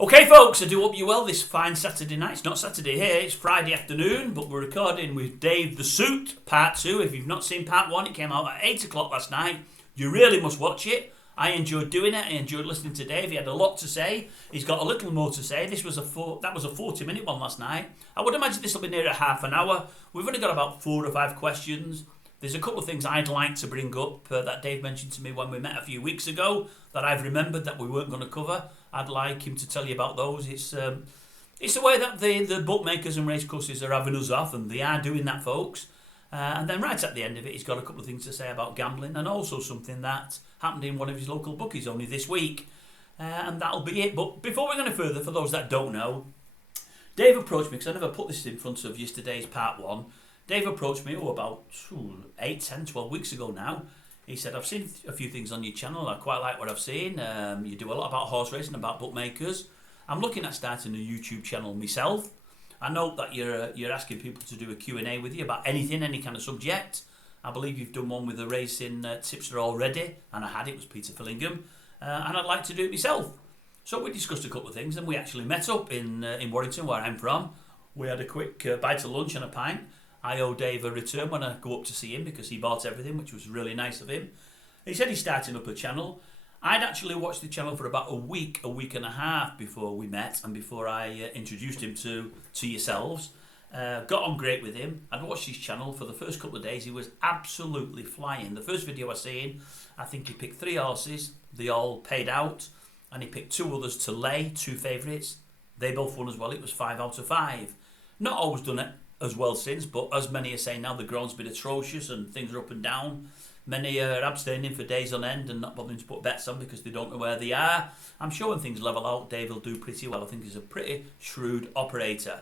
Okay, folks, I do hope you're well this fine Saturday night. It's not Saturday here, it's Friday afternoon, but we're recording with Dave the Suit, part 2. If you've not seen part 1, it came out at 8 o'clock last night. You really must watch it. I enjoyed doing it. I enjoyed listening to Dave. He had a lot to say. He's got a little more to say. That was a 40-minute one last night. I would imagine this will be near a half an hour. We've only got about 4 or 5 questions. There's a couple of things I'd like to bring up that Dave mentioned to me when we met a few weeks ago that I've remembered that we weren't going to cover. I'd like him to tell you about those. It's the way that the bookmakers and racecourses are having us off, and they are doing that, folks. And then right at the end of it, he's got a couple of things to say about gambling and also something that happened in one of his local bookies only this week. And that'll be it. But before we go any further, for those that don't know, Dave approached me, because I never put this in front of yesterday's part 1. Dave approached me about 8, 10, 12 weeks ago now. He said, I've seen a few things on your channel. I quite like what I've seen. You do a lot about horse racing, about bookmakers. I'm looking at starting a YouTube channel myself. I know that you're asking people to do a Q&A with you about anything, any kind of subject. I believe you've done one with the racing tipster already, and it was Peter Fillingham. And I'd like to do it myself. So we discussed a couple of things, and we actually met up in Warrington, where I'm from. We had a quick bite of lunch and a pint. I owe Dave a return when I go up to see him because he bought everything, which was really nice of him. He said he's starting up a channel. I'd actually watched the channel for about a week and a half before we met and before I introduced him to yourselves. Got on great with him. I'd watched his channel for the first couple of days. He was absolutely flying. The first video I seen, I think he picked 3 horses. They all paid out. And he picked 2 others to lay, 2 favourites. They both won as well. It was 5 out of 5. Not always done it as well since, but as many are saying now, the ground's been atrocious and things are up and down. Many are abstaining for days on end and not bothering to put bets on because they don't know where they are. I'm sure when things level out, Dave will do pretty well. I think he's a pretty shrewd operator.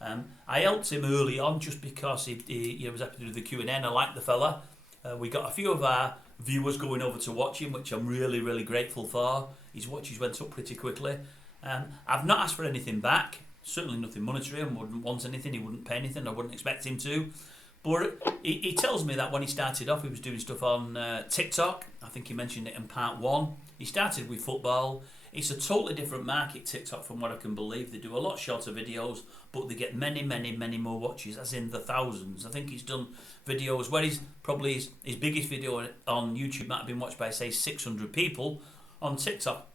I helped him early on just because he was happy to do the Q&A, and I liked the fella. We got a few of our viewers going over to watch him, which I'm really, really grateful for. His watches went up pretty quickly. I've not asked for anything back. Certainly nothing monetary, and wouldn't want anything. He wouldn't pay anything. I wouldn't expect him to. But he tells me that when he started off, he was doing stuff on TikTok. I think he mentioned it in part 1. He started with football. It's a totally different market, TikTok, from what I can believe. They do a lot shorter videos, but they get many, many, many more watches, as in the thousands. I think he's done videos where his biggest video on YouTube might have been watched by, say, 600 people. On TikTok,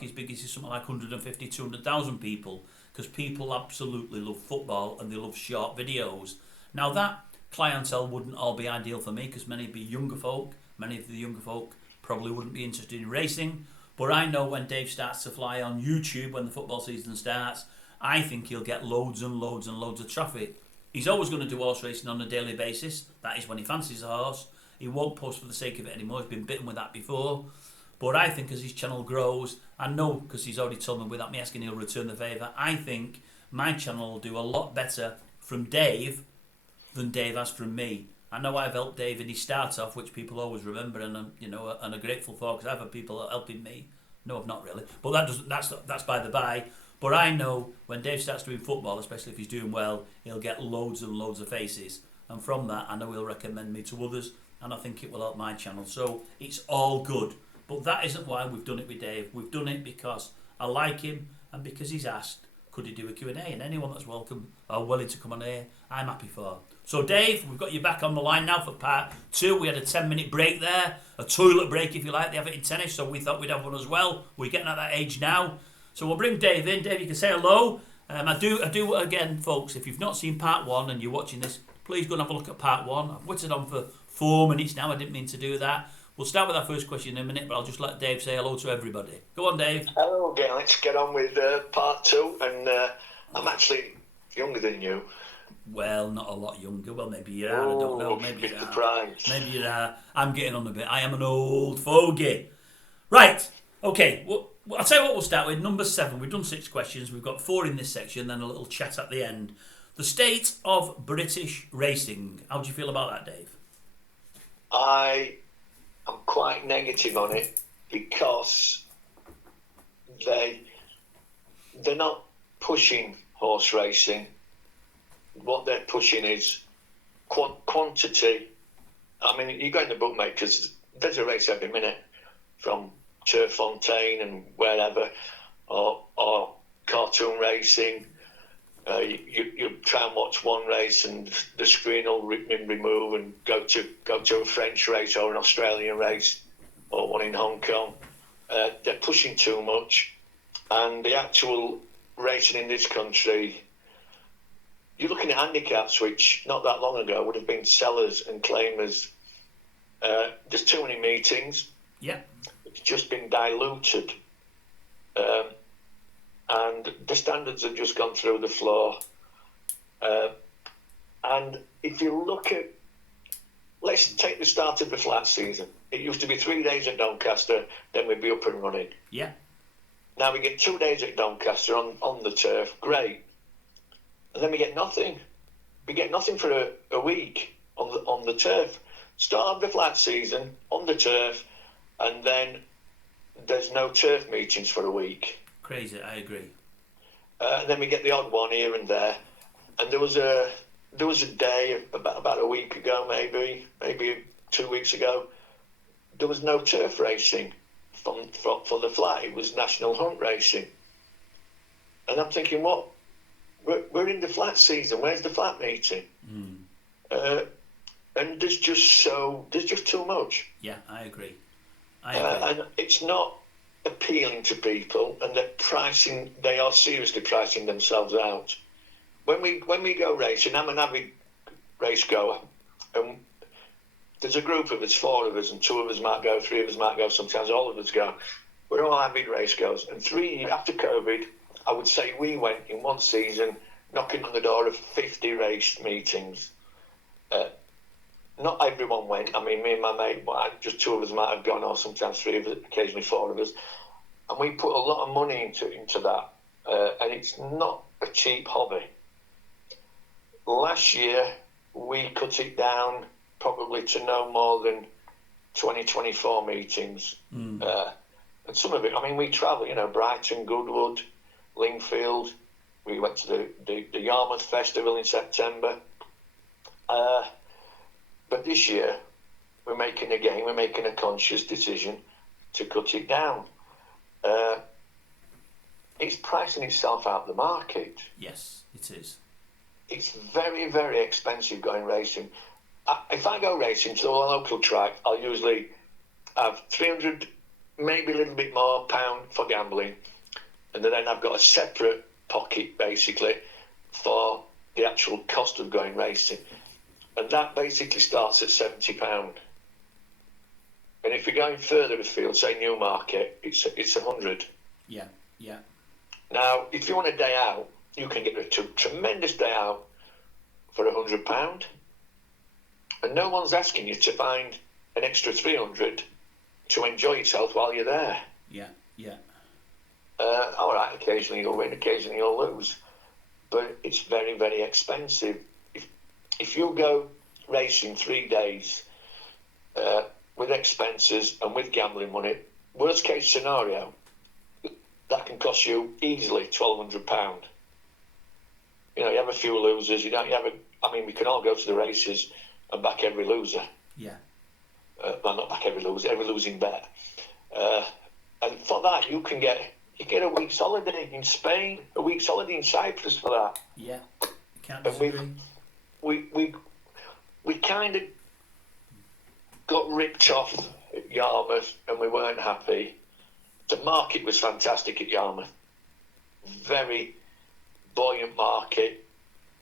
his biggest is something like 150, 200,000 people. Because people absolutely love football and they love short videos. Now that clientele wouldn't all be ideal for me because many of the younger folk probably wouldn't be interested in racing. But I know when Dave starts to fly on YouTube when the football season starts, I think he'll get loads and loads and loads of traffic. He's always going to do horse racing on a daily basis. That is when he fancies a horse. He won't post for the sake of it anymore. He's been bitten with that before. But I think as his channel grows, I know because he's already told me without me asking, he'll return the favour. I think my channel will do a lot better from Dave than Dave has from me. I know I've helped Dave in his start off, which people always remember and are grateful for because I've had people helping me. No, I've not really, but that's by the by. But I know when Dave starts doing football, especially if he's doing well, he'll get loads and loads of faces, and from that, I know he'll recommend me to others, and I think it will help my channel. So it's all good. But that isn't why we've done it with Dave. We've done it because I like him and because he's asked, could he do a Q&A? And anyone that's welcome or willing to come on here, I'm happy for. So Dave, we've got you back on the line now for part 2. We had a 10-minute break there, a toilet break if you like. They have it in tennis, so we thought we'd have one as well. We're getting at that age now. So we'll bring Dave in. Dave, you can say hello. I do again, folks, if you've not seen part 1 and you're watching this, please go and have a look at part 1. I've whittled on for 4 minutes now. I didn't mean to do that. We'll start with our first question in a minute, but I'll just let Dave say hello to everybody. Go on, Dave. Hello again. Let's get on with part 2. And I'm actually younger than you. Well, not a lot younger. Well, maybe you are. I don't know. Maybe you are. Maybe you are. I'm getting on a bit. I am an old fogey. Right. Okay. Well, I'll tell you what we'll start with. Number 7. We've done 6 questions. We've got 4 in this section, then a little chat at the end. The state of British racing. How do you feel about that, Dave? I'm quite negative on it because they're not pushing horse racing. What they're pushing is quantity. I mean, you go in the bookmakers, there's a race every minute from Turfontaine and wherever, or cartoon racing. You try and watch one race and the screen will remove and go to a French race or an Australian race or one in Hong Kong. They're pushing too much, and the actual racing in this country, you're looking at handicaps which not that long ago would have been sellers and claimers. There's too many meetings. Yeah. It's just been diluted. And the standards have just gone through the floor. And if you look at, let's take the start of the flat season. It used to be 3 days at Doncaster, then we'd be up and running. Yeah. Now we get 2 days at Doncaster on the turf, great. And then we get nothing. We get nothing for a week on the turf. Start of the flat season on the turf, and then there's no turf meetings for a week. Crazy, I agree. And then we get the odd one here and there. And there was a day about a week ago, maybe 2 weeks ago. There was no turf racing for the flat. It was national hunt racing. And I'm thinking, what? We're in the flat season. Where's the flat meeting? And there's just too much. Yeah, I agree. And it's not appealing to people, and they are seriously pricing themselves out. When we go racing, I'm an avid race goer, and there's a group of us, 4 of us, and 2 of us might go, 3 of us might go, sometimes all of us go. We're all avid race goers, and 3 years after COVID, I would say we went in one season knocking on the door of 50 race meetings. Not everyone went. I mean, me and my mate, just 2 of us might have gone, or sometimes 3 of us, occasionally 4 of us. And we put a lot of money into that. And it's not a cheap hobby. Last year, we cut it down probably to no more than 20, 24 meetings. And some of it, I mean, we travel, Brighton, Goodwood, Lingfield. We went to the Yarmouth Festival in September. But this year, we're making a conscious decision to cut it down. It's pricing itself out of the market. Yes, it is. It's very, very expensive going racing. If I go racing to a local track, I'll usually have 300, maybe a little bit more pound for gambling. And then I've got a separate pocket, basically, for the actual cost of going racing. And that basically starts at £70. And if you're going further afield, say Newmarket, it's 100. Yeah. Now, if you want a day out, you can get a tremendous day out for £100. And no one's asking you to find an extra 300 to enjoy yourself while you're there. Yeah. All right, occasionally you'll win, occasionally you'll lose. But it's very, very expensive. If you go racing 3 days with expenses and with gambling money, worst case scenario, that can cost you easily £1,200. You have a few losers. We can all go to the races and back every loser. Yeah. Well, not back every loser, every losing bet. And for that, you get a week's holiday in Spain, a week's holiday in Cyprus for that. Yeah. Can't disagree. We kind of got ripped off at Yarmouth, and we weren't happy. The market was fantastic at Yarmouth. Very buoyant market.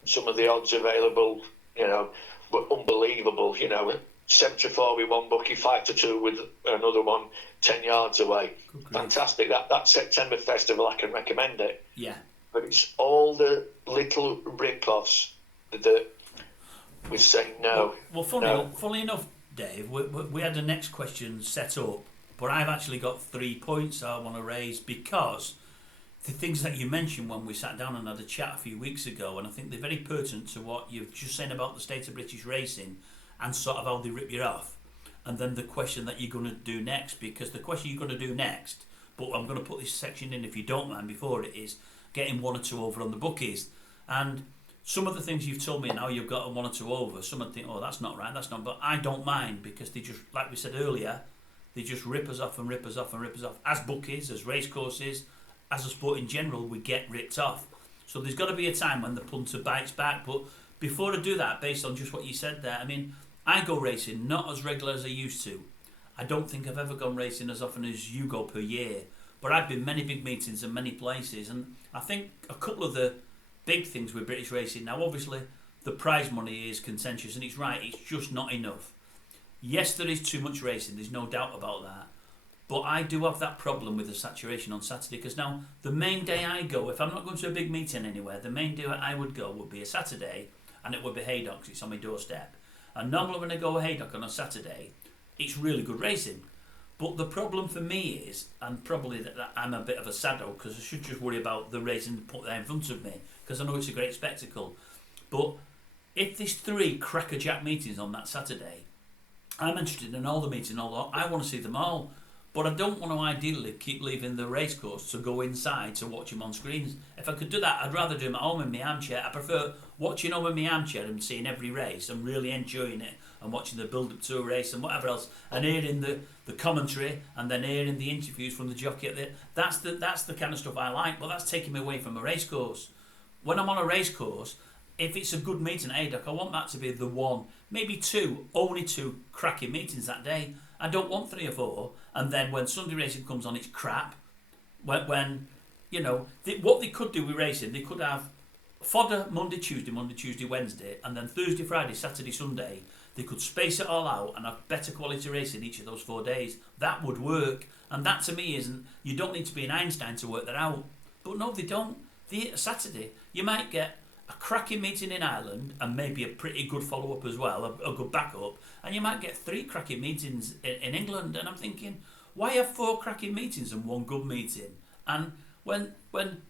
Some of the odds available, were unbelievable. 7-4 with one bookie, 5-2 with another one 10 yards away. Fantastic. That September festival, I can recommend it. Yeah. But it's all the little rip-offs that we're saying no. Well, funnily enough, Dave, we had the next question set up, but I've actually got 3 points I want to raise because the things that you mentioned when we sat down and had a chat a few weeks ago, and I think they're very pertinent to what you've just said about the state of British racing and sort of how they rip you off. And then the question that you're going to do next, because the question you're going to do next, but I'm going to put this section in if you don't mind before it, is getting 1 or 2 over on the bookies. And some of the things you've told me now, you've got a 1 or 2 over. Some would think, oh, that's not right, that's not. But I don't mind because they just, like we said earlier, they just rip us off and rip us off and rip us off as bookies, as race courses, as a sport in general, we get ripped off. So there's got to be a time when the punter bites back. But before I do that, based on just what you said there, I mean, I go racing not as regular as I used to. I don't think I've ever gone racing as often as you go per year. But I've been many big meetings in many places, and I think a couple of the big things with British racing now, obviously, the prize money is contentious, and it's right, it's just not enough. Yes, there is too much racing, there's no doubt about that. But I do have that problem with the saturation on Saturday, because now the main day I go, if I'm not going to a big meeting anywhere, the main day I would go would be a Saturday, and it would be Haydock, 'cause it's on my doorstep. And normally when I go Haydock on a Saturday, it's really good racing. But the problem for me is, and probably that I'm a bit of a sado, because I should just worry about the racing put there in front of me, because I know it's a great spectacle. But if there's 3 crackerjack meetings on that Saturday, I'm interested in all the meetings, I want to see them all. But I don't want to ideally keep leaving the racecourse to go inside to watch them on screens. If I could do that, I'd rather do them at home in my armchair. I prefer watching home in my armchair and seeing every race and really enjoying it and watching the build-up to a race and whatever else, and hearing the commentary and then hearing the interviews from the jockey. That's the kind of stuff I like, but that's taking me away from a racecourse. When I'm on a racecourse, if it's a good meeting at Haydock, I want that to be the one, maybe 2, only 2 cracking meetings that day. I don't want 3 or 4, and then when Sunday racing comes on, it's crap. When what they could do with racing, they could have fodder Monday, Tuesday, Wednesday, and then Thursday, Friday, Saturday, Sunday. They could space it all out and have better quality racing each of those 4 days. That would work, and that to me isn't. You don't need to be an Einstein to work that out. But no, they don't. Saturday, you might get a cracking meeting in Ireland and maybe a pretty good follow-up as well, a good backup, and you might get 3 cracking meetings in England. And I'm thinking, why have 4 cracking meetings and 1 good meeting? And when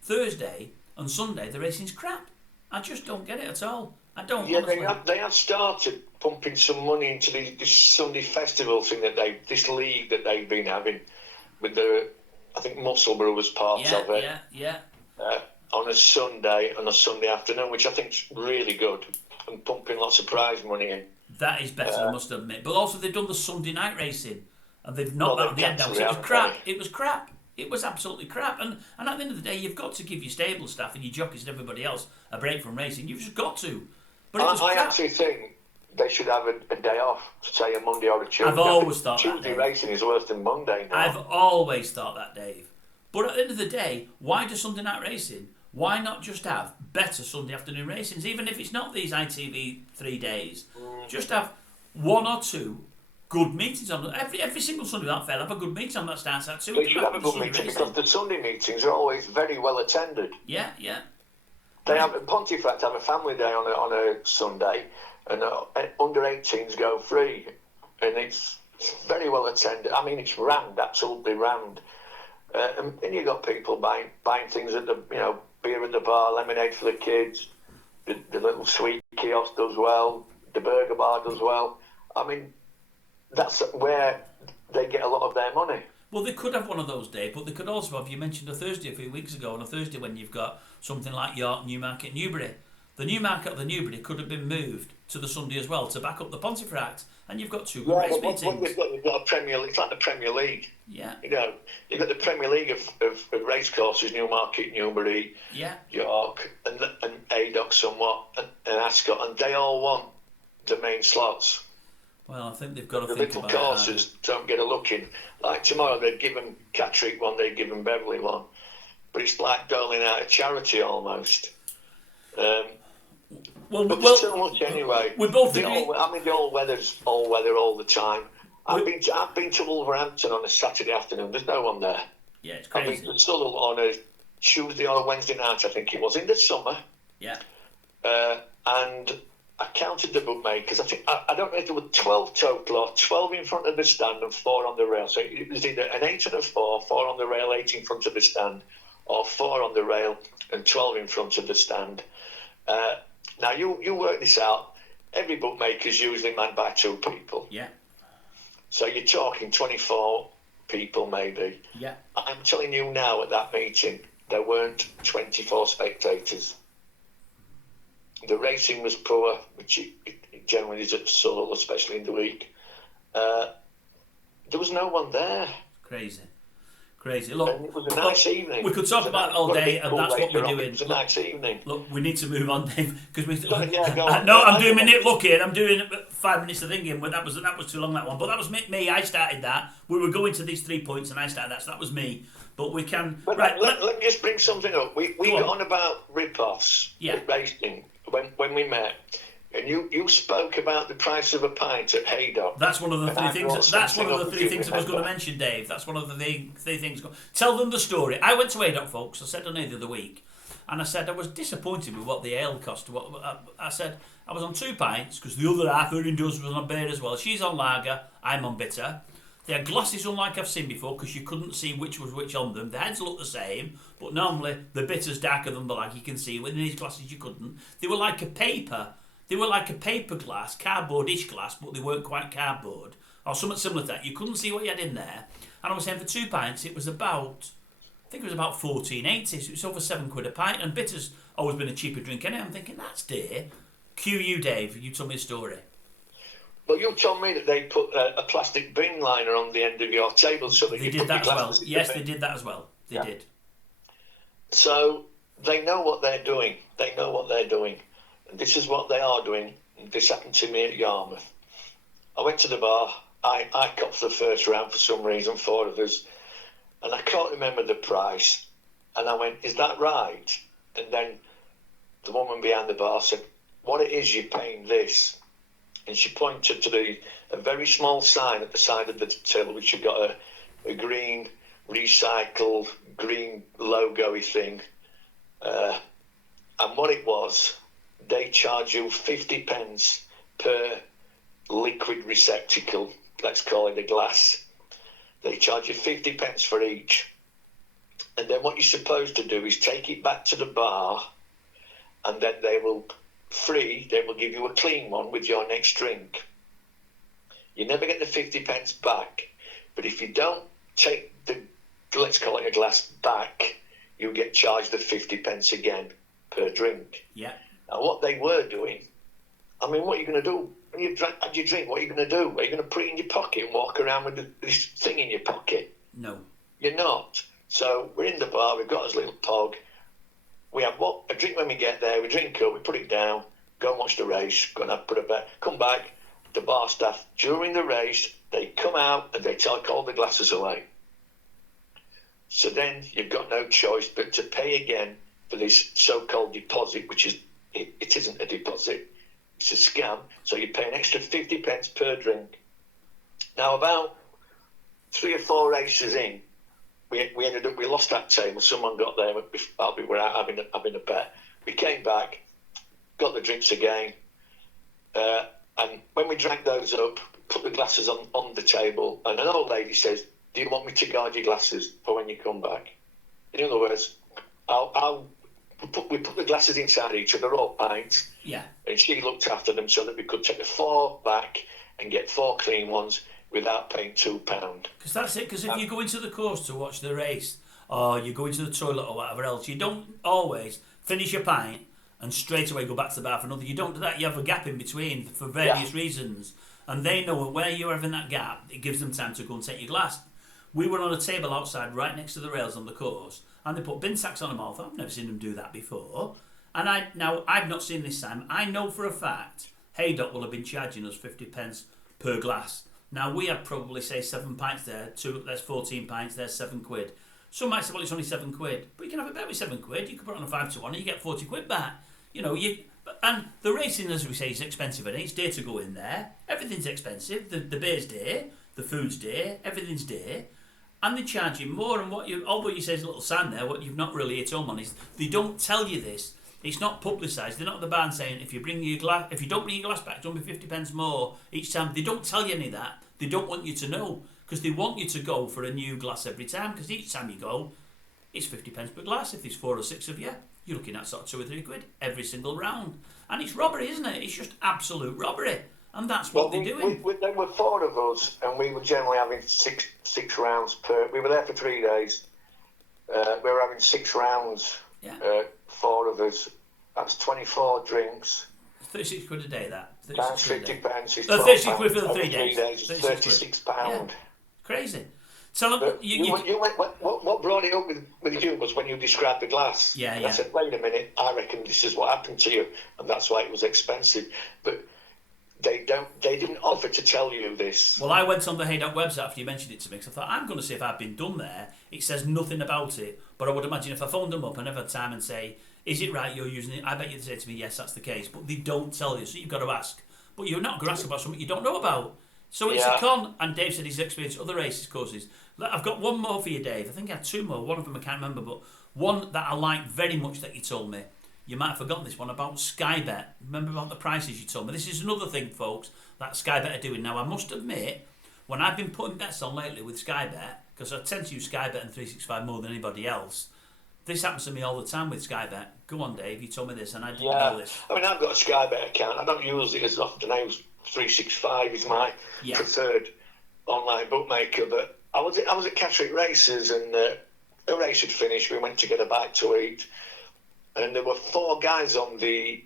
Thursday and Sunday the racing's crap, I just don't get it at all. I don't. Yeah, they have started pumping some money into this Sunday festival thing this league that they've been having with I think Musselburgh was part of it. Yeah. On a Sunday afternoon, which I think's really good, and pumping lots of prize money in. That is better, I must admit. But also they've done the Sunday night racing, and they've knocked that at the end out. It was crap. It was crap. It was absolutely crap. And at the end of the day, you've got to give your stable staff and your jockeys and everybody else a break from racing. You've just got to. But I actually think they should have a day off, say a Monday or a Tuesday. I've always thought Tuesday racing is worse than Monday now. I've always thought that, Dave. But at the end of the day, why do Sunday night racing? Why not just have better Sunday afternoon racings, even if it's not these ITV 3 days? Just have 1 or 2 good meetings on every single Sunday without fail. Have a good meeting on that starts at 2. They should have a good meeting because the Sunday meetings are always very well attended. Yeah. They have Pontefract have a family day on a Sunday, and under 18s go free, and it's very well attended. I mean, it's rammed, absolutely rammed. And you got people buying things at the beer at the bar, lemonade for the kids, the little sweet kiosk does well, the burger bar does well. I mean, that's where they get a lot of their money. Well, they could have one of those days, but they could also have, you mentioned a Thursday a few weeks ago, on a Thursday when you've got something like York, Newmarket, Newbury. The Newmarket or the Newbury could have been moved to the Sunday as well to back up the Pontefract, and you've got 2 good race meetings. You've got a Premier League, it's like the Premier League. Yeah. You've got the Premier League of race courses, Newmarket, Newbury, York, and Haydock somewhat, and Ascot, and they all want the main slots. Well, I think they've got to the think about little courses don't get a look in. Like tomorrow, they've given Catterick one, they've given Beverley one, but it's like doling out a charity almost. But there's too much anyway. We both the all-weather's all-weather all the time. I've been to Wolverhampton on a Saturday afternoon. There's no one there. Yeah, it's crazy. I've been to Southall on a Tuesday or a Wednesday night, I think it was, in the summer. Yeah. And I counted the bookmakers. I don't know if there were 12 total or 12 in front of the stand and 4 on the rail. So it was either an 8 and a 4, 4 on the rail, 8 in front of the stand, or 4 on the rail and 12 in front of the stand. Now, you work this out. Every bookmaker's usually manned by 2 people. Yeah. So you're talking 24 people, maybe. Yeah. I'm telling you now, at that meeting, there weren't 24 spectators. The racing was poor, which it generally is at Southall, especially in the week. There was no one there. Crazy. Crazy. Look, and it was a nice evening. We could talk about it all day, and that's what we're doing. It was a nice evening. Look, we need to move on, Dave, because we. Yeah, go on. No, I'm doing my nip look here. I'm doing 5 minutes of thinking, but that was too long, that one. But that was me. I started that. We were going to these 3 points, and I started that. So that was me. But we can. But right. Let me just bring something up. We got on about rip-offs. Yeah. Racing when we met. And you spoke about the price of a pint at Haydock. That's one of the three things. That's one of the three things I was going to mention, Dave. That's one of the three things. Tell them the story. I went to Haydock, folks. I said on it the other week, and I said I was disappointed with what the ale cost. I said I was on 2 pints because the other half, Erin does, was on beer as well. She's on lager. I'm on bitter. They had glasses unlike I've seen before because you couldn't see which was which on them. The heads looked the same, but normally the bitter's darker than the lager. You can see within these glasses you couldn't. They were like a paper. They were like a paper glass, cardboard-ish glass, but they weren't quite cardboard. Or something similar to that. You couldn't see what you had in there. And I was saying for 2 pints, it was about, I think it was about 14.80, so it was over £7 a pint. And bitter's always been a cheaper drink, and I'm thinking, that's dear. Cue you, Dave. You told me a story. Well, you told me that they put a plastic bin liner on the end of your table so that they did that as well. Yes, they did that as well. They did. So they know what they're doing. They know what they're doing. And this is what they are doing. This happened to me at Yarmouth. I went to the bar. I copped the first round for some reason, 4 of us. And I can't remember the price. And I went, is that right? And then the woman behind the bar said, what it is, you're paying this. And she pointed to a very small sign at the side of the table, which had got a green, recycled, green logo-y thing. And what it was, they charge you 50 pence per liquid receptacle. Let's call it a glass. They charge you 50 pence for each. And then what you're supposed to do is take it back to the bar, and then they will give you a clean one with your next drink. You never get the 50 pence back, but if you don't take let's call it a glass back, you get charged the 50 pence again per drink. Yeah. Now what they were doing, I mean, what are you going to do? When you had your drink, what are you going to do? Are you going to put it in your pocket and walk around with this thing in your pocket? No. You're not. So we're in the bar, we've got this little pog. We have a drink when we get there, we drink up, we put it down, go and watch the race, go and put it back, come back, the bar staff, during the race, they come out and they take all the glasses away. So then you've got no choice but to pay again for this so-called deposit, which is, it isn't a deposit, it's a scam. So you pay an extra 50 pence per drink. Now about 3 or 4 races in, we lost that table. Someone got there. We were out having a bet. We came back, got the drinks again, and when we drank those up, put the glasses on the table, and an old lady says, "Do you want me to guard your glasses for when you come back?" In other words, we put the glasses inside each other, all pints. Yeah. And she looked after them so that we could take the 4 back and get 4 clean ones without paying £2. Because that's it. Because if you go into the course to watch the race, or you go into the toilet or whatever else, you don't always finish your pint and straight away go back to the bar for another. You don't do that. You have a gap in between for various reasons. And they know where you're having that gap, it gives them time to go and take your glass. We were on a table outside right next to the rails on the course, and they put bin sacks on them all. I've never seen them do that before. And I've not seen this time. I know for a fact Haydock will have been charging us 50 pence per glass. Now, we had probably, say, 7 pints there. There's 14 pints, there's £7. Some might say, well, it's only £7. But you can have a bet with £7. You can put it on a 5 to 1 and you get 40 quid back. You know, and the racing, as we say, is expensive, and it's dear to go in there. Everything's expensive. The beer's dear, the food's dear, everything's dear. And they charge you more. And although you say there's a little sign there, what you've not really hit home on is they don't tell you this. It's not publicised. They're not at the bar saying if you don't bring your glass back, it's only 50 pence more each time. They don't tell you any of that. They don't want you to know, because they want you to go for a new glass every time. Because each time you go, it's 50 pence per glass. If there's 4 or 6 of you, you're looking at sort of 2 or 3 quid every single round. And it's robbery, isn't it? It's just absolute robbery. And that's what they're doing. There were 4 of us, and we were generally having six rounds per. We were there for 3 days. We were having 6 rounds. Yeah. 4 of us. That's 24 drinks. 36 quid a day, that. Times 50 pence is 36 quid for the 3 days. £36. Yeah. Crazy. So look, But what brought it up with you was when you described the glass. Yeah, and yeah. I said, wait a minute, I reckon this is what happened to you, and that's why it was expensive. But they didn't offer to tell you this. Well, I went on the Haydock website after you mentioned it to me because I thought I'm going to see if I've been done there. It says nothing about it, but I would imagine if I phoned them up and never had time and say, "Is it right you're using it?" I bet you'd say to me, "Yes, that's the case," but they don't tell you, so you've got to ask. But you're not going to ask about something you don't know about. So it's a con. And Dave said he's experienced other races courses. Look, I've got one more for you, Dave. I think I had two more. One of them I can't remember, but one that I liked very much that you told me. You might have forgotten this one about Sky Bet. Remember about the prices you told me? This is another thing, folks, that Sky Bet are doing. Now, I must admit, when I've been putting bets on lately with Sky Bet, because I tend to use Sky Bet and 365 more than anybody else, this happens to me all the time with Sky Bet. Go on, Dave, you told me this and I didn't know this. I mean, I've got a Sky Bet account. I don't use it as often. I use 365 is my preferred online bookmaker. But I was at Catterick Races and the race had finished. We went to get a bite to eat. And there were four guys on the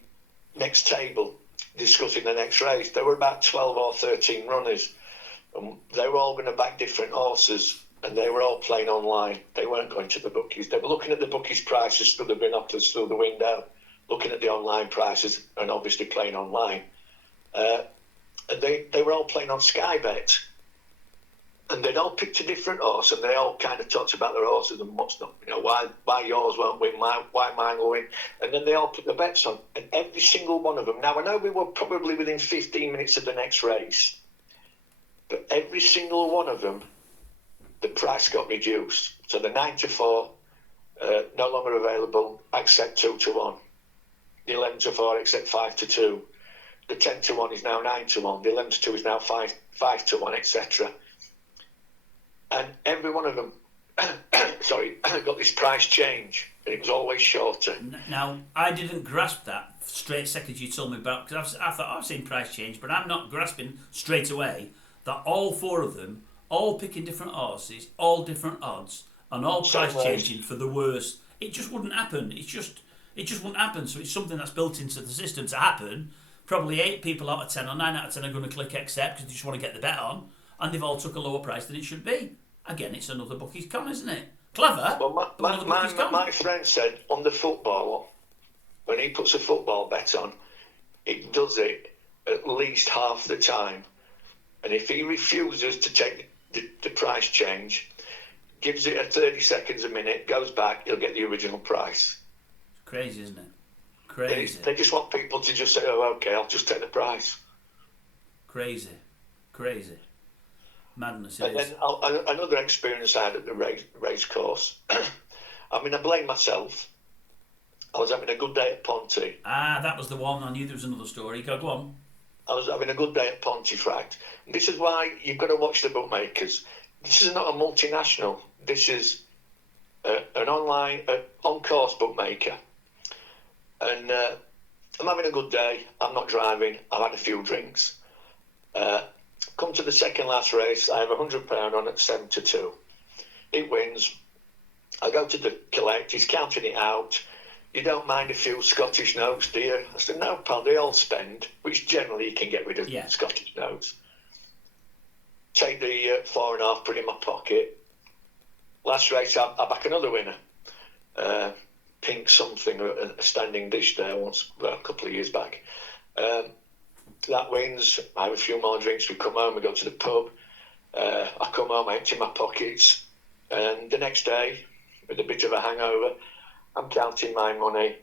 next table discussing the next race. There were about 12 or 13 runners. And they were all going to back different horses. And they were all playing online. They weren't going to the bookies. They were looking at the bookies' prices through the binoculars, through the window, looking at the online prices and obviously playing online. And they were all playing on Sky Bet. And they'd all picked a different horse, and they all kind of talked about their horses and what's not, why yours won't win, why mine will win. And then they all put the bets on, and every single one of them. Now, I know we were probably within 15 minutes of the next race, but every single one of them, the price got reduced. So the 9 to 4, no longer available, except 2 to 1. The 11 to 4, except 5 to 2. The 10 to 1 is now 9 to 1. The 11 to 2 is now 5 to 1, etc. And every one of them, got this price change, and it was always shorter. Now, I didn't grasp that straight second you told me about, because I thought I've seen price change, but I'm not grasping straight away that all four of them, all picking different horses, all different odds, and all price changing for the worse. It just wouldn't happen. It just wouldn't happen. So it's something that's built into the system to happen. Probably 8 people out of 10 or 9 out of 10 are going to click accept because they just want to get the bet on, and they've all took a lower price than it should be. Again, it's another bookie's con, isn't it? Clever. Well, my friend said on the football, when he puts a football bet on, it does it at least half the time. And if he refuses to take the price change, gives it a 30 seconds a minute, goes back, he'll get the original price. It's crazy, isn't it? Crazy. They just want people to just say, oh, okay, I'll just take the price. Crazy. Madness it and is. Then another experience I had at the race course. I mean, I blame myself. I was having a good day at Ponty. That was the one. I knew there was another story. Go on. I was having a good day at Pontefract. And this is why you've got to watch the bookmakers. This is not a multinational. This is an online, on-course bookmaker. And I'm having a good day. I'm not driving. I've had a few drinks. Come to the second last race, I have £100 on at 7 to 2. It wins. I go to the collect, he's counting it out. You don't mind a few Scottish notes, do you? I said, no, pal, they all spend, which generally you can get rid of Scottish notes. Take the 4.5, put it in my pocket. Last race, I back another winner. Pink something, a standing dish there a couple of years back. That wins. I have a few more drinks. We come home, we go to the pub. I come home, I empty my pockets. And the next day, with a bit of a hangover, I'm counting my money.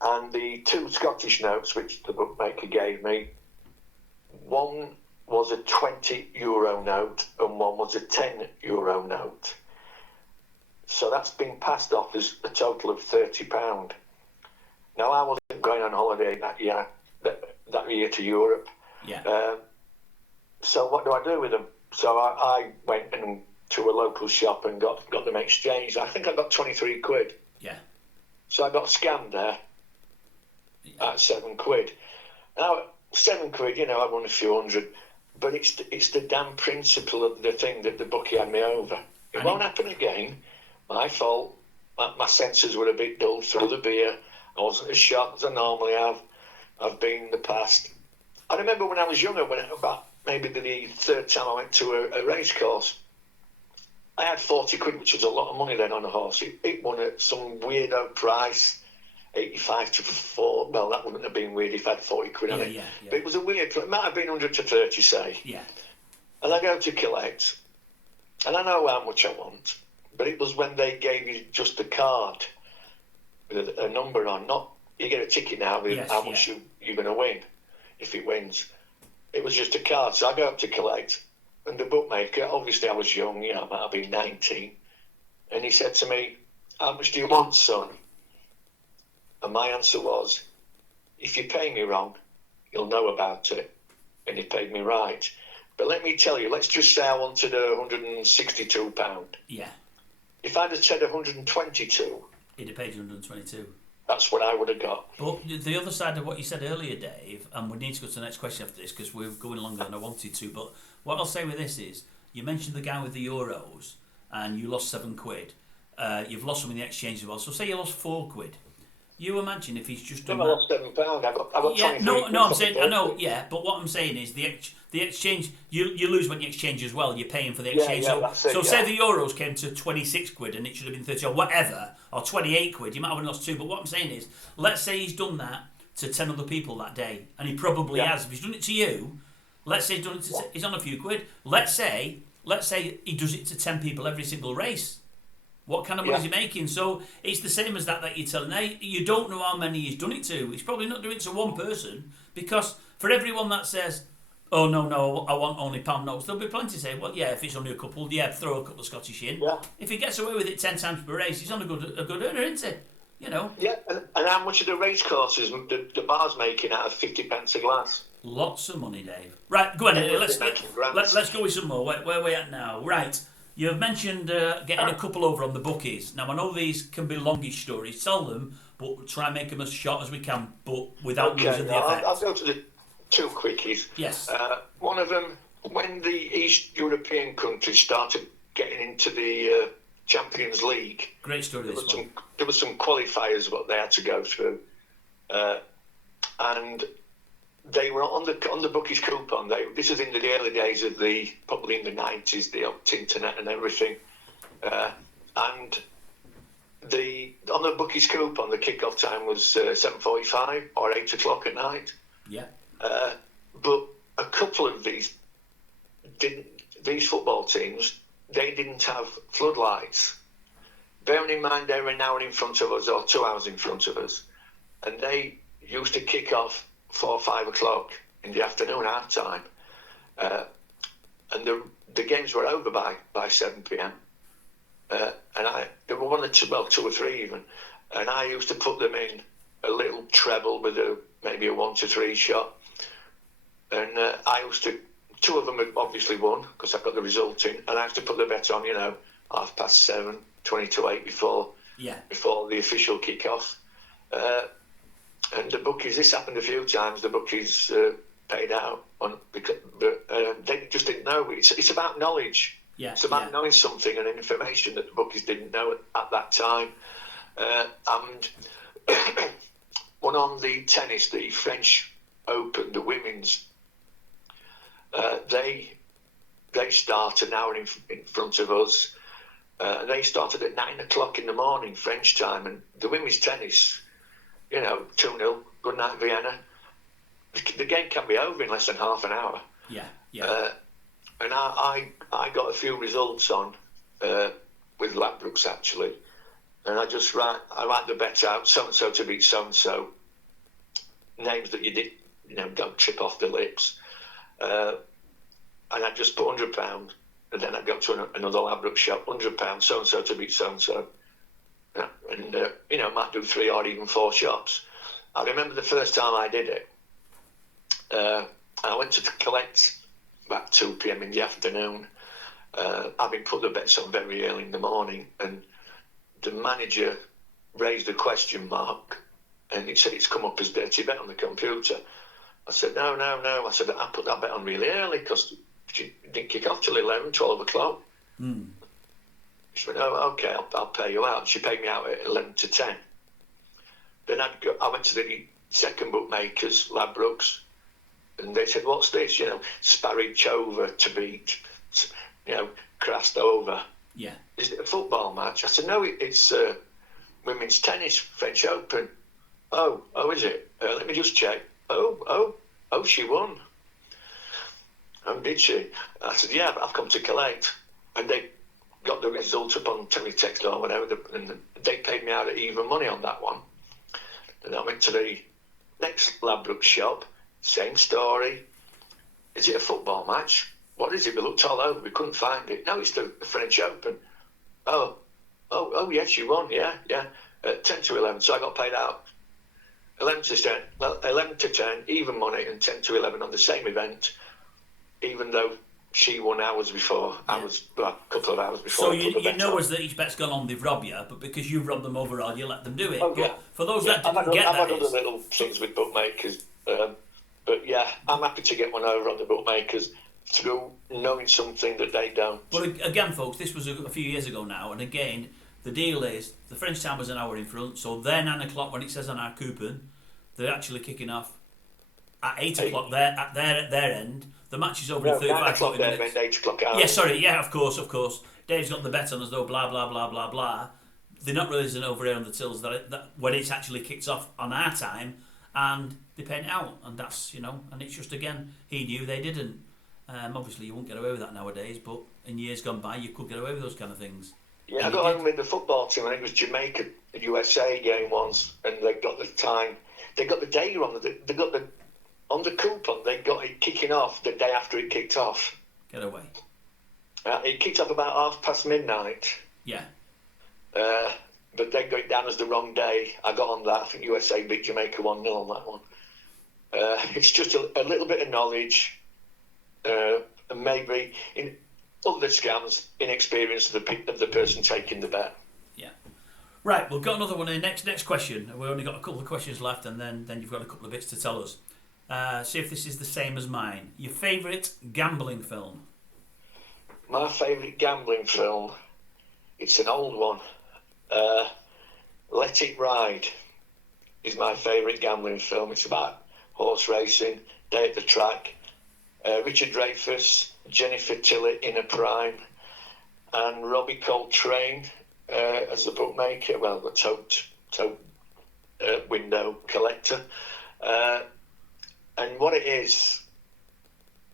And the 2 Scottish notes, which the bookmaker gave me, one was a €20 note and one was a €10 note. So that's been passed off as a total of £30. Now, I wasn't going on holiday that year to Europe. Yeah. So what do I do with them? So I went to a local shop and got them exchanged. I think I got 23 quid. Yeah. So I got scammed there at £7. Now, £7, I won a few hundred, but it's the damn principle of the thing that the bookie had me over. It won't happen again. My fault. My senses were a bit dull through the beer. I wasn't as sharp as I normally I've been in the past. I remember when I was younger, about maybe the third time I went to a race course, I had 40 quid, which was a lot of money then on a horse. It won at some weirdo price, 85 to 4. Well, that wouldn't have been weird if I had 40 quid on it. Yeah. But it was a weird, it might have been 100 to 30, say. Yeah. And I go to collect, and I know how much I want, but it was when they gave you just a card with a number on, not, you get a ticket now with how much you're going to win, if it wins. It was just a card, so I go up to collect, and the bookmaker, obviously I was young, I might have been 19, and he said to me, how much do you want, son? And my answer was, if you pay me wrong, you'll know about it. And he paid me right. But let me tell you, let's just say I wanted £162. Yeah. If I'd have said 122, he'd have paid you 122. That's what I would have got. But the other side of what you said earlier, Dave, and we need to go to the next question after this because we're going longer than I wanted to, but what I'll say with this is, you mentioned the guy with the euros and you lost 7 quid. You've lost some in the exchange as well. So say you lost 4 quid. You imagine if he's just done I lost £7. I got 23 no, I'm saying, I know, yeah, but what I'm saying is the exchange, you lose when you exchange as well, you're paying for the exchange. Say the euros came to 26 quid and it should have been 30 or whatever, or 28 quid, you might have lost 2, but what I'm saying is, let's say he's done that to 10 other people that day, and he probably has. If he's done it to you, let's say he's done it to, he's on a few quid, let's say he does it to 10 people every single race. What kind of money is he making? So it's the same as that you're telling. Now, you don't know how many he's done it to. He's probably not doing it to one person, because for everyone that says, oh, no, I want only pound notes, there'll be plenty to say, well, yeah, if it's only a couple, throw a couple of Scottish in. Yeah. If he gets away with it 10 times per race, he's on a good earner, isn't he? Yeah, and how much are the race courses, the bar's making out of 50 pence a glass? Lots of money, Dave. Right, go on, let's go with some more. Where are we at now? Right. You've mentioned getting a couple over on the bookies. Now, I know these can be longish stories. Tell them, but try and make them as short as we can, but without losing the effect. I'll go to the 2 quickies. Yes. One of them, when the East European countries started getting into the Champions League. Great story, this one. There were some qualifiers what they had to go through. And they were on the bookies coupon. This was in the early days of probably in the 90s, the internet and everything. And on the bookies coupon, the kick-off time was 7:45 or 8 o'clock at night. Yeah. But a couple of these football teams, they didn't have floodlights. Bearing in mind they were an hour in front of us or 2 hours in front of us, and they used to kick off 4 or 5 o'clock in the afternoon, half time, and the games were over by 7 p.m. And there were 1 or 2, well, 2 or 3 even, and I used to put them in a little treble with maybe a 1 to 3 shot, and I used to. 2 of them had obviously won because I got the result in, and I have to put the bet on, 7:30, 20 to 8 before the official kick-off. And the bookies, this happened a few times, the bookies paid out, but they just didn't know. It's about knowledge. Yeah, it's about knowing something and information that the bookies didn't know at that time. And one on the tennis, the French Open, the women's, they start an hour in front of us. They started at 9 o'clock in the morning, French time, and the women's tennis, 2-0, good night Vienna. The game can be over in less than half an hour. Yeah. And I got a few results on with Ladbrokes actually, and I write the bet out, so and so to beat so and so, names that you did, don't trip off the lips. And I just put £100, and then I go to another Ladbrokes shop, £100, so and so to beat so and so. And might do 3 or even 4 shops. I remember the first time I did it. I went to collect about 2 p.m. in the afternoon, having put the bets on very early in the morning, and the manager raised a question mark, and he said it's come up as dirty bet on the computer. I said, no. I said, I put that bet on really early because she didn't kick off till 11, 12 o'clock. She went, oh, okay, I'll pay you out. She paid me out at 11 to 10. Then I went to the second bookmakers, Ladbrokes, and they said, what's this? Sparried Chover to beat, Crashed over. Yeah. Is it a football match? I said, no, it's women's tennis, French Open. Oh, is it? Let me just check. Oh, she won. Oh, did she? I said, yeah, I've come to collect. And they got the result up on teletext or whatever, and they paid me out at even money on that one. And I went to the next Ladbroke shop, same story. Is it a football match? What is it? We looked all over, we couldn't find it. No, it's the French Open. Oh, yes, you won, yeah. 10 to 11, so I got paid out 11 to 10, even money, and 10 to 11 on the same event, even though she won hours before, a couple of hours before. So you know as that each bet's gone on, they've robbed you, but because you've robbed them overall, you let them do it. Oh, but yeah. For those that didn't I've had other is... little things with bookmakers, but yeah, I'm happy to get one over on the bookmakers through knowing something that they don't. But again, folks, this was a few years ago now, and again, the deal is the French time was an hour in front, so they're 9 o'clock when it says on our coupon, they're actually kicking off at 8 o'clock there at their end. The match is over in 35 40 minutes. 8 o'clock hours. Yeah, sorry, yeah, of course. Dave's got the bet on as though blah blah blah blah blah. They're not realising over here on the tills that when it's actually kicked off on our time, and they paying it out, and that's and it's just again he knew they didn't. Obviously, you won't get away with that nowadays, but in years gone by, you could get away with those kind of things. Yeah, I got home with the football team, and it was Jamaica USA game once, and they got the time, they got the day wrong. They got the on the coupon, they got it kicking off the day after it kicked off. Get away. It kicked off about midnight. Yeah. But they got it down as the wrong day. I got on that. I think USA beat Jamaica 1-0 on that one. It's just a little bit of knowledge, and maybe in other scams, inexperience of the person taking the bet. Yeah. Right, we've got another one here. Next question. We've only got a couple of questions left, and then you've got a couple of bits to tell us. See if this is the same as mine. Your favourite gambling film? My favourite gambling film, it's an old one. Let It Ride is my favourite gambling film. It's about horse racing, day at the track. Richard Dreyfuss, Jennifer Tillett in her prime, and Robbie Coltrane as the bookmaker, well, the tote window collector. And what it is,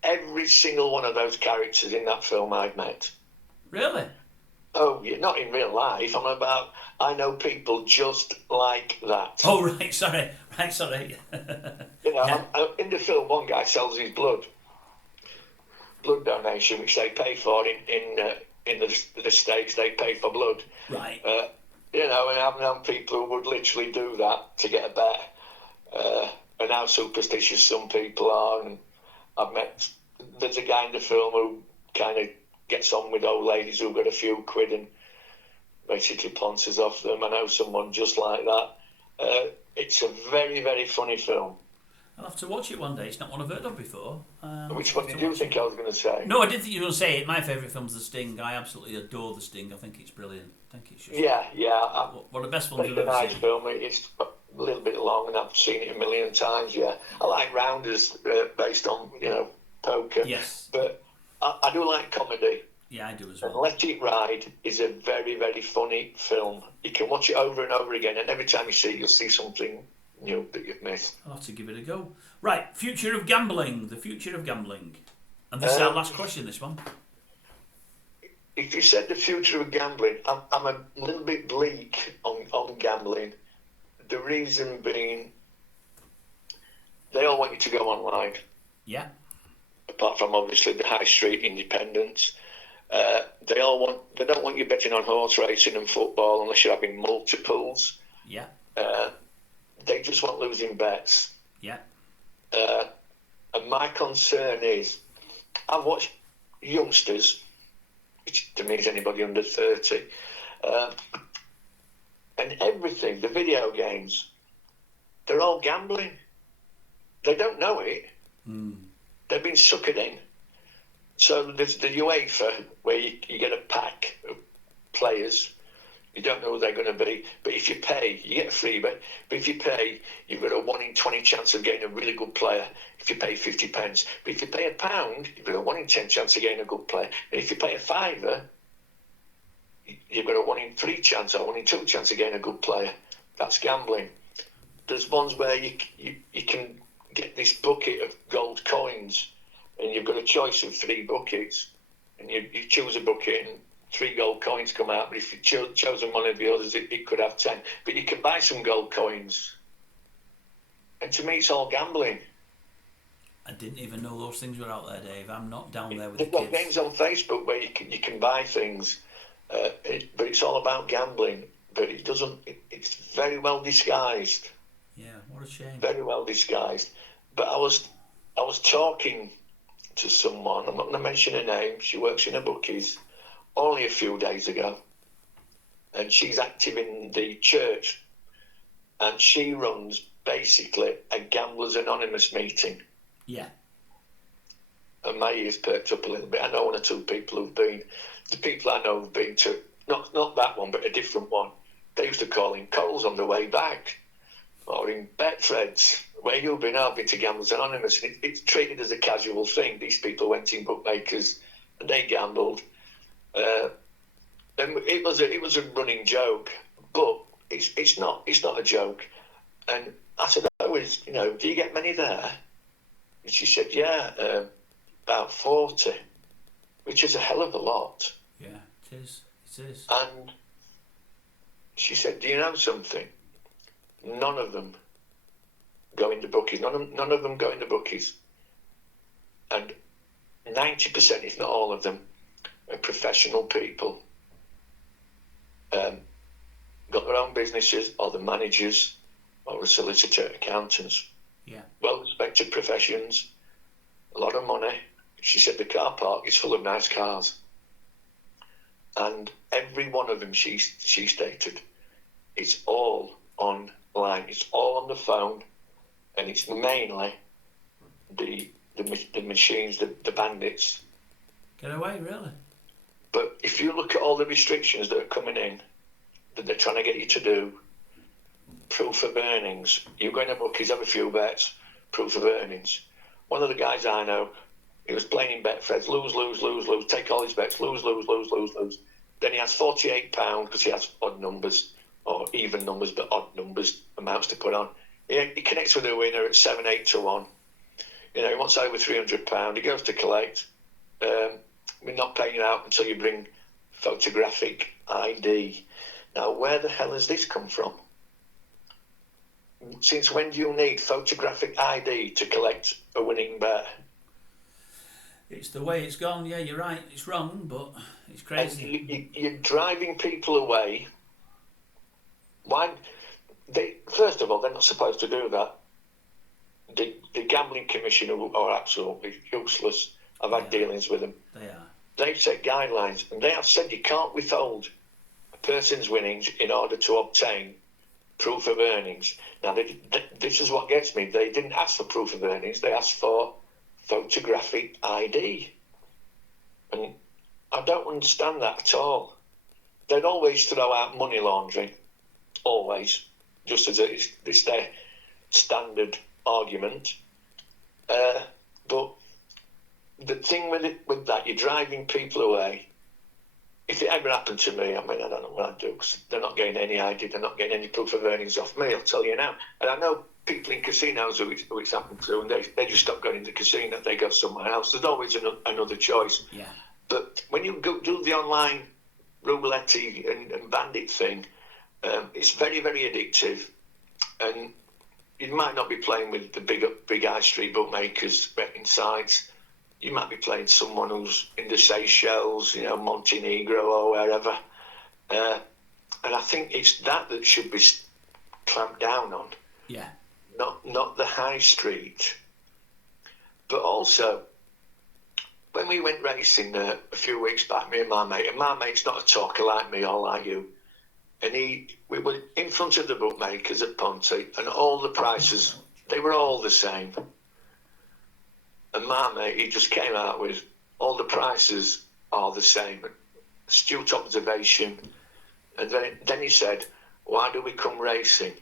every single one of those characters in that film I've met. Really? Oh, yeah, not in real life. I know people just like that. Oh, right, sorry. Yeah. In the film, one guy sells his blood donation, which they pay for in the States. They pay for blood. Right. And I've known people who would literally do that to get a bet. And how superstitious some people are. And I've met, there's a guy in the film who kind of gets on with old ladies who've got a few quid and basically ponces off them. I know someone just like that. It's a very, very funny film. I'll have to watch it one day. It's not one I've heard of before. Which one did you think I was going to say? No, I didn't think you were going to say it. My favourite film's The Sting. I absolutely adore The Sting. I think it's brilliant. I think it's just one of the best films I've ever seen. It's a nice film. It's a little bit long, and I've seen it a million times. Yeah, I like Rounders, based on poker. Yes, but I do like comedy. Yeah, I do as well. And Let It Ride is a very, very funny film. You can watch it over and over again, and every time you see it, you'll see something new that you've missed. I'll have to give it a go. Right, future of gambling. The future of gambling. And this is our last question, this one. If you said the future of gambling, I'm a little bit bleak on gambling. The reason being, they all want you to go online. Yeah. Apart from obviously the high street independents. They don't want you betting on horse racing and football unless you're having multiples. Yeah. They just want losing bets. Yeah. And my concern is, I've watched youngsters, which to me is anybody under 30, and everything, the video games, they're all gambling. They don't know it. They've been suckered in. So there's the UEFA, where you get a pack of players. You don't know who they're going to be, but if you pay, you get a free bet. But if you pay, you've got a 1 in 20 chance of getting a really good player if you pay 50 pence. But if you pay £1, you've got a 1 in 10 chance of getting a good player. And if you pay a fiver, you've got a 1 in 3 chance or 1 in 2 chance of getting a good player. That's gambling. There's ones where you can get this bucket of gold coins, and you've got a choice of 3 buckets, and you choose a bucket and 3 gold coins come out. But if you chosen one of the others, it could have 10. But you can buy some gold coins, and to me, it's all gambling. I didn't even know those things were out there, Dave. I'm not down there with They've the got kids. games on Facebook where you can buy things, but it's all about gambling. But it doesn't. It's very well disguised. Yeah, what a shame. Very well disguised. But I was talking to someone. I'm not going to mention her name. She works in a bookies. Only a few days ago, and she's active in the church, and she runs basically a Gamblers Anonymous meeting. Yeah. And my ears perked up a little bit. I know 1 or 2 people who've been. The people I know have been to not that one, but a different one. They used to call in Coles on the way back, or in Betfred's. Where you've been? I've been to Gamblers Anonymous, and it's treated as a casual thing. These people went in Bookmakers, and they gambled. And it was a running joke, but it's not a joke. And I said, do you get many there? And she said, yeah, about 40, which is a hell of a lot. Yeah, it is. It is. And she said, do you know something? None of them go into bookies. None of them go into bookies. And 90%, if not all of them, are professional people. Got their own businesses, or the managers, or the solicitor, accountants. Yeah. Well-respected professions, a lot of money. She said the car park is full of nice cars. And every one of them, she stated, it's all online. It's all on the phone, and it's mainly the machines, the bandits. Get away, really? But if you look at all the restrictions that are coming in, that they're trying to get you to do, proof of earnings. You go in a bookies, have a few bets, proof of earnings. One of the guys I know, he was playing in Betfred's, lose, take all his bets, lose. Then he has £48 because he has odd numbers, or even numbers, but odd numbers, amounts to put on. He connects with a winner at 7-8 to 1. He wants over £300. He goes to collect. We're not paying it out until you bring photographic ID. Now, where the hell has this come from? Since when do you need photographic ID to collect a winning bet? It's the way it's gone. Yeah, you're right. It's wrong, but it's crazy. You're driving people away. Why? First of all, they're not supposed to do that. The Gambling Commission are absolutely useless. I've had dealings with them. They are. They've set guidelines, and they have said you can't withhold a person's winnings in order to obtain proof of earnings. Now, this is what gets me. They didn't ask for proof of earnings. They asked for photographic ID. And I don't understand that at all. They'd always throw out money laundering. Always. Just as it's their standard argument. But the thing with that, you're driving people away. If it ever happened to me, I don't know what I'd do, because they're not getting any ID, they're not getting any proof of earnings off me, I'll tell you now. And I know people in casinos who it's happened to, and they just stop going into the casino, they go somewhere else. There's always another choice. Yeah. But when you go do the online roulette and bandit thing, it's very, very addictive. And you might not be playing with the big high street bookmakers betting sites. You might be playing someone who's in the Seychelles, Montenegro or wherever. And I think it's that should be clamped down on. Yeah. Not the high street. But also, when we went racing a few weeks back, me and my mate's not a talker like me or like you, and we were in front of the bookmakers at Ponte, and all the prices, they were all the same. And my mate, he just came out with all the prices are the same. Astute observation. And then he said, why do we come racing?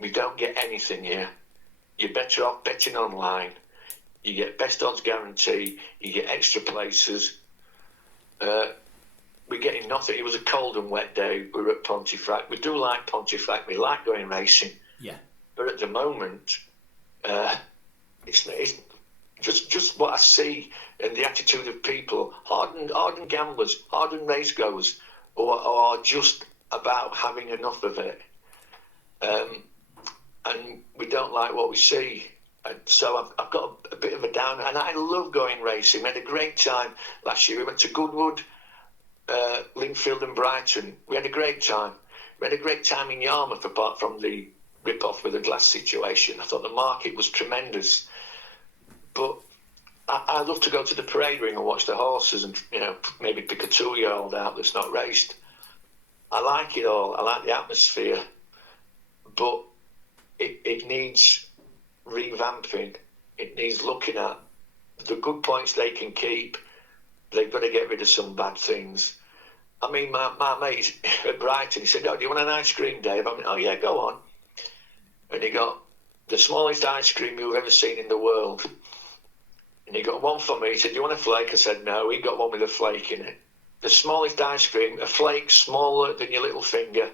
We don't get anything here. You're better off betting online. You get best odds guarantee. You get extra places. we're getting nothing. It was a cold and wet day. We were at Pontefract. We do like Pontefract. We like going racing. Yeah. But at the moment, it's just what I see and the attitude of people, hardened gamblers, hardened race goers, who are just about having enough of it. And we don't like what we see. And so I've got a bit of a down, and I love going racing. We had a great time last year. We went to Goodwood, Lingfield and Brighton. We had a great time. We had a great time in Yarmouth, apart from the rip-off with the glass situation. I thought the market was tremendous. But I love to go to the parade ring and watch the horses and, maybe pick a 2-year-old out that's not raced. I like it all. I like the atmosphere. But it needs revamping. It needs looking at the good points they can keep. They've got to get rid of some bad things. I mean, my mate at Brighton, he said, "Oh, do you want an ice cream, Dave?" I mean, "Oh yeah, go on." And he got the smallest ice cream you've ever seen in the world. And he got one for me. He said, "Do you want a flake?" I said, "No." He got one with a flake in it. The smallest ice cream, a flake smaller than your little finger,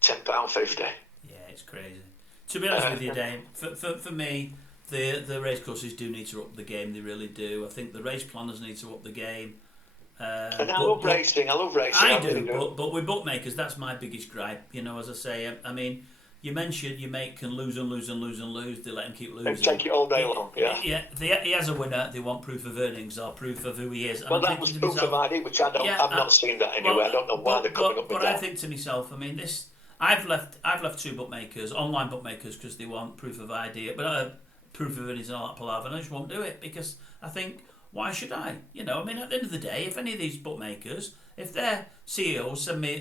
£10.50. Yeah, it's crazy. To be honest with you, Dave, for me, the racecourses do need to up the game. They really do. I think the race planners need to up the game. And I love racing. I do, but with bookmakers, that's my biggest gripe. As I say, I mean, you mentioned your mate can lose and lose and lose and lose. They let him keep losing. They take it all day long. Yeah. Yeah. He has a winner. They want proof of earnings or proof of who he is. Well, that was proof of ID, which I don't. I've not seen that anywhere. I don't know why they're coming up with that. But I think to myself, I mean, this. I've left 2 bookmakers, online bookmakers, because they want proof of ID, but proof of earnings and all that palaver, and I just won't do it because I think, why should I? I mean, at the end of the day, if any of these bookmakers, if their CEO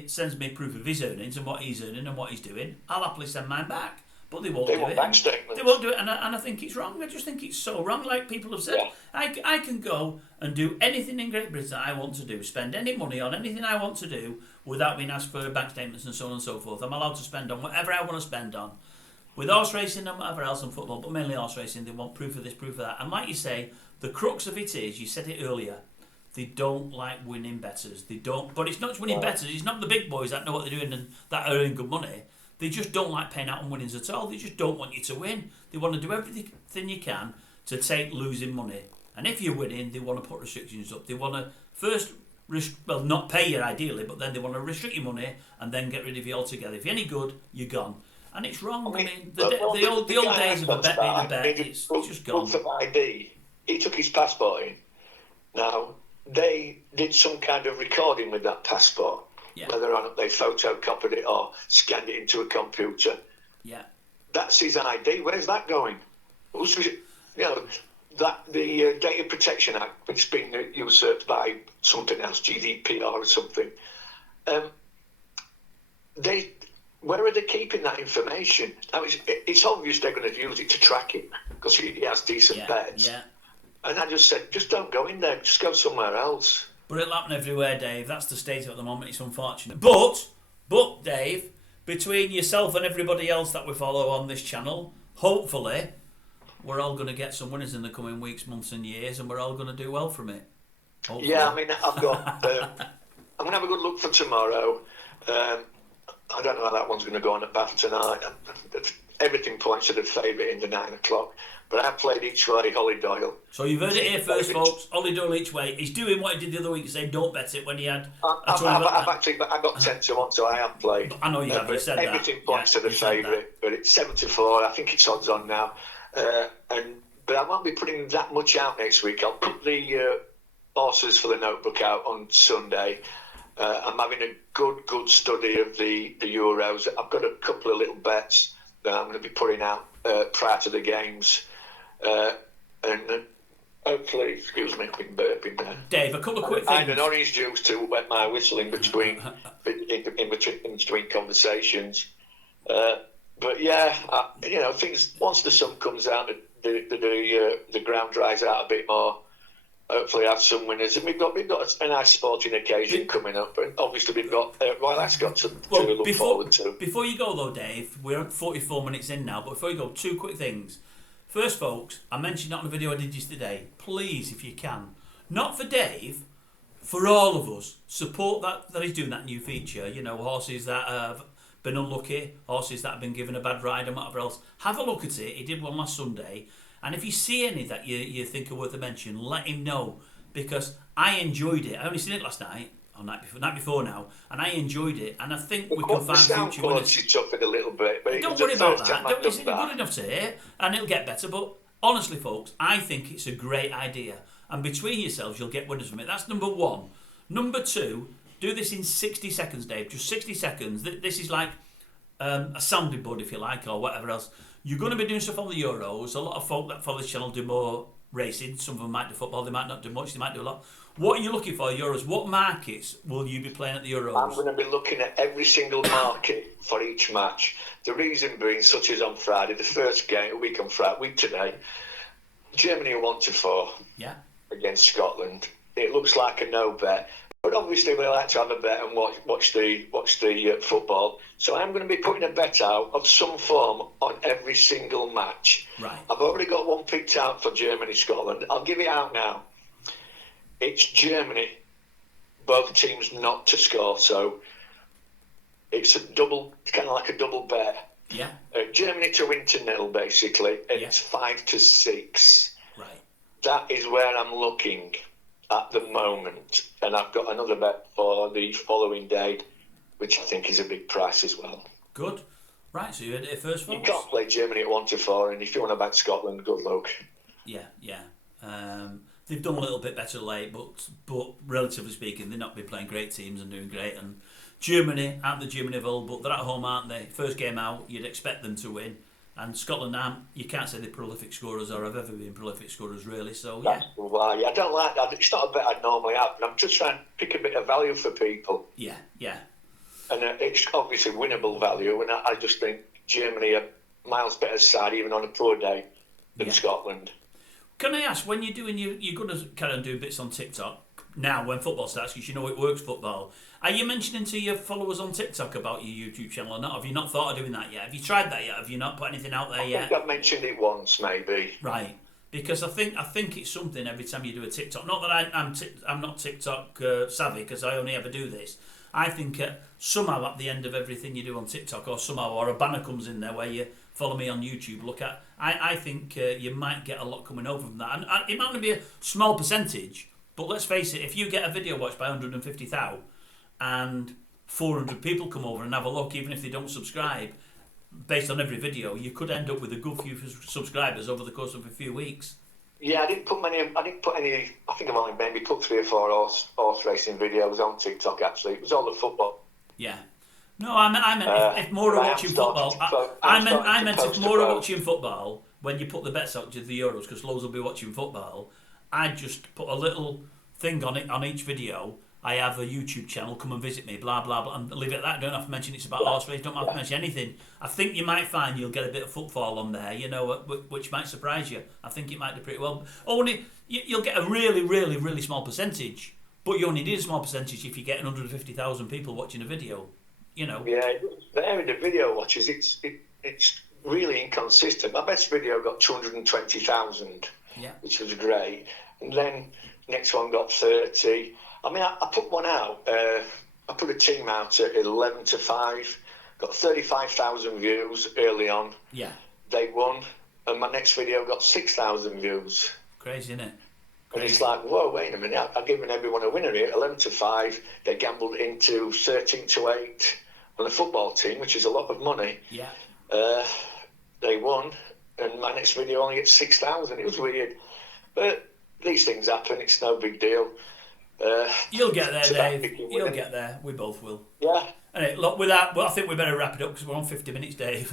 sends me proof of his earnings and what he's earning and what he's doing, I'll happily send mine back. But they won't do it. Bank statements. They won't do it, and I think it's wrong. I just think it's so wrong. Like people have said, I can go and do anything in Great Britain I want to do, spend any money on anything I want to do without being asked for bank statements and so on and so forth. I'm allowed to spend on whatever I want to spend on. With horse racing and whatever else in football, but mainly horse racing, they want proof of this, proof of that. And like you say, the crux of it is, you said it earlier, they don't like winning bettors. They don't. But it's not just winning bettors. It's not the big boys that know what they're doing and that are earning good money. They just don't like paying out on winnings at all. They just don't want you to win. They want to do everything you can to take losing money. And if you're winning, they want to put restrictions up. They want to first, not pay you ideally, but then they want to restrict your money and then get rid of you altogether. If you're any good, you're gone. And it's wrong. I mean, the old days of a bet being a bet, it's just gone. Proof of ID, he took his passport in. Now, they did some kind of recording with that passport. Yeah. Whether or not they photocopied it or scanned it into a computer. Yeah. That's his ID. Where's that going? That the Data Protection Act, which has been usurped by something else, GDPR or something. Where are they keeping that information? Now, it's obvious they're going to use it to track him because he has decent bets. Yeah. And I just said, just don't go in there. Just go somewhere else. But it'll happen everywhere, Dave. That's the state of it at the moment. It's unfortunate. But, Dave, between yourself and everybody else that we follow on this channel, hopefully, we're all going to get some winners in the coming weeks, months and years, and we're all going to do well from it. Hopefully. Yeah, I mean, I've got... I'm going to have a good look for tomorrow. I don't know how that one's going to go on at Bath tonight. Everything points to the favourite in the 9 o'clock. But I played each way, Holly Doyle. So you've heard it here first, folks. Holly Doyle each way. He's doing what he did the other week, saying don't bet it when he had... I got 10 to 1, so I have played. I know you have, you said everything points to the favourite, but it's 7 to 4. I think it's odds on now. But I won't be putting that much out next week. I'll put the horses for the notebook out on Sunday. I'm having a good study of the Euros. I've got a couple of little bets that I'm going to be putting out prior to the games. And hopefully, excuse me, quick burping there. Dave, a couple of quick things. I had an orange juice to wet my whistle in between conversations. But yeah, things once the sun comes out, the ground dries out a bit more. Hopefully, have some winners, and we've got a nice sporting occasion coming up, and obviously we've got Royal Ascot to look forward to. Before you go though, Dave, we're at 44 minutes in now. But before you go, 2 quick things. First, folks, I mentioned it on the video I did yesterday. Please, if you can, not for Dave, for all of us, support that he's doing that new feature. You know, horses that have been unlucky, horses that have been given a bad ride and whatever else. Have a look at it. He did one last Sunday. And if you see any that you think are worth a mention, let him know. Because I enjoyed it. I only seen it last night, or night before now, and I enjoyed it. And I think we can find future winners. She suffered a little bit, but don't worry about that. It's good enough to hear, and it'll get better. But honestly, folks, I think it's a great idea. And between yourselves, you'll get winners from it. That's number one. Number two, do this in 60 seconds, Dave. Just 60 seconds. This is like a sounding board, if you like, or whatever else. You're going to be doing stuff on the Euros. A lot of folk that follow this channel do more racing. Some of them might do football. They might not do much. They might do a lot. What are you looking for, Euros? What markets will you be playing at the Euros? I'm going to be looking at every single market for each match. The reason being, such as on Friday, the first game, week today, Germany are 1-4 against Scotland. It looks like a no bet, but obviously we like to have a bet and watch the football. So I'm going to be putting a bet out of some form on every single match. Right. I've already got one picked out for Germany-Scotland. I'll give it out now. It's Germany, both teams not to score. So it's kind of like a double bet. Yeah. Germany to win 2-0 basically. And it's 5-6. Right. That is where I'm looking at the moment, and I've got another bet for the following day, which I think is a big price as well. Good. Right, so you heard it first, folks. You can't play Germany at 1-4, and if you want to back Scotland, good luck. Yeah. They've done a little bit better late, but relatively speaking, they've not been playing great teams and doing great. And Germany aren't the Germany of old, but they're at home, aren't they? First game out, you'd expect them to win. And Scotland aren't, you can't say they're prolific scorers or have ever been prolific scorers, really. So, yeah. That's why I don't like that. It's not a bet I'd normally have, but I'm just trying to pick a bit of value for people. Yeah. And it's obviously winnable value, and I just think Germany are miles better side, even on a poor day, than Scotland. Can I ask, when you're doing you're going to kind of do bits on TikTok now when football starts, because you know it works football, are you mentioning to your followers on TikTok about your YouTube channel or not? Have you not thought of doing that yet? Have you tried that yet? Have you not put anything out there yet? I think I've mentioned it once, maybe. Right, because I think it's something every time you do a TikTok. Not that I'm not TikTok savvy, because I only ever do this. I think somehow at the end of everything you do on TikTok, or a banner comes in there where you follow me on YouTube, look at. I think you might get a lot coming over from that, and it might only be a small percentage. But let's face it, if you get a video watched by 150,000 and 400 people come over and have a look, even if they don't subscribe, based on every video, you could end up with a good few subscribers over the course of a few weeks. Yeah, I didn't put any. I think I've only maybe put 3 or 4 horse racing videos on TikTok. Actually, it was all the football. Yeah. No, I meant if more are watching football. I meant if more are watching football when you put the bets out to the Euros, because loads will be watching football. I'd just put a little thing on it on each video. I have a YouTube channel. Come and visit me. Blah blah blah, and leave it at that. Don't have to mention it's about horse race. Don't have to mention anything. I think you might find you'll get a bit of footfall on there. You know, which might surprise you. I think it might do pretty well. Only you'll get a really, really, really small percentage. But you only need a small percentage if you get 150,000 people watching a video. You know. Yeah, there in the video watches, it's really inconsistent. My best video got 220,000, which was great, and then next one got 30. I mean, I put one out. I put a team out at 11-5, got 35,000 views early on. Yeah, they won, and my next video got 6,000 views. Crazy, isn't it? And it's like, whoa, wait a minute! I've given everyone a winner here. 11-5. They gambled into 13-8 on the football team, which is a lot of money. Yeah. They won, and my next video only gets 6,000. It was weird, but these things happen. It's no big deal. You'll get there, Dave. You'll get there. We both will. Yeah. Anyway, look, with that, well, I think we better wrap it up because we're on 50 minutes, Dave.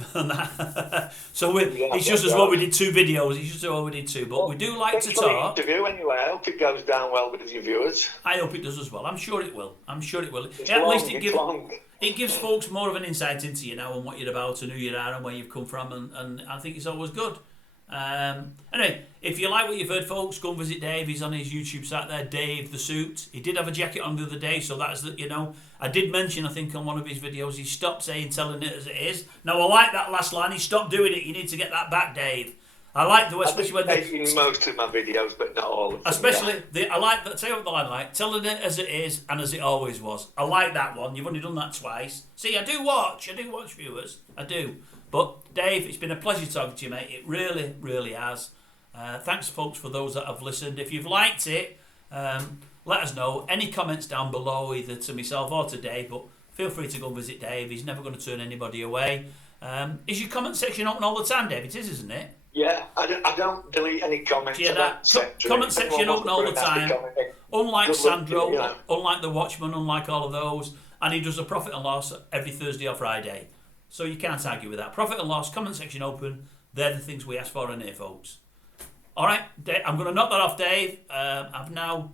So it's just as well we did 2 videos. It's just as well we did 2. But we do like to talk. Interview anyway. I hope it goes down well with your viewers. I hope it does as well. I'm sure it will. At least it gives folks more of an insight into you now and what you're about and who you are and where you've come from. And I think it's always good. Anyway, if you like what you've heard, folks, go and visit Dave. He's on his YouTube site there, Dave the Suit. He did have a jacket on the other day, so that's I did mention, I think, on one of his videos, he stopped telling it as it is. Now, I like that last line. He stopped doing it. You need to get that back, Dave. I like the way, I've especially been when making most of my videos, but not all of them. especially I like that. Tell you what I like, telling it as it is and as it always was. I like that one. You've only done that twice. See, I do watch viewers. I do. But Dave, it's been a pleasure talking to you, mate. It really, really has. Thanks, folks, for those that have listened. If you've liked it, let us know. Any comments down below, either to myself or to Dave. But feel free to go visit Dave. He's never going to turn anybody away. Is your comment section open all the time, Dave? It is, isn't it? Yeah, I don't delete any comments. Yeah, that comment section open all the time. Unlike Sandro, unlike the Watchman, unlike all of those, and he does a profit and loss every Thursday or Friday. So you can't argue with that. Profit and loss, comment section open. They're the things we ask for in here, folks. All right, Dave, I'm going to knock that off, Dave. I've now